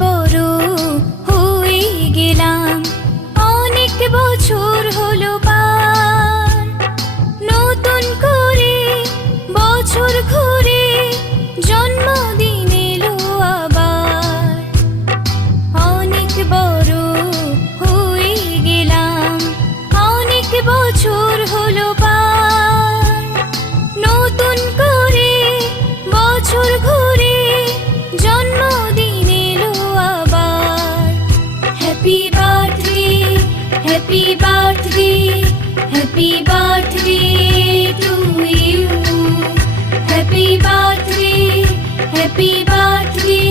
বড় হয়ে গেলাম, অনেক বছর হলো পার। নতুন করে বছর ঘুরে জন্মদিন এলো আবার। অনেক বড় হয়ে গেলাম, অনেক বছর হলো পার। নতুন করে বছর ঘুরে জন্মদিন এলো আবার। Happy birthday, happy birthday, happy birthday to you. Happy birthday, happy birthday,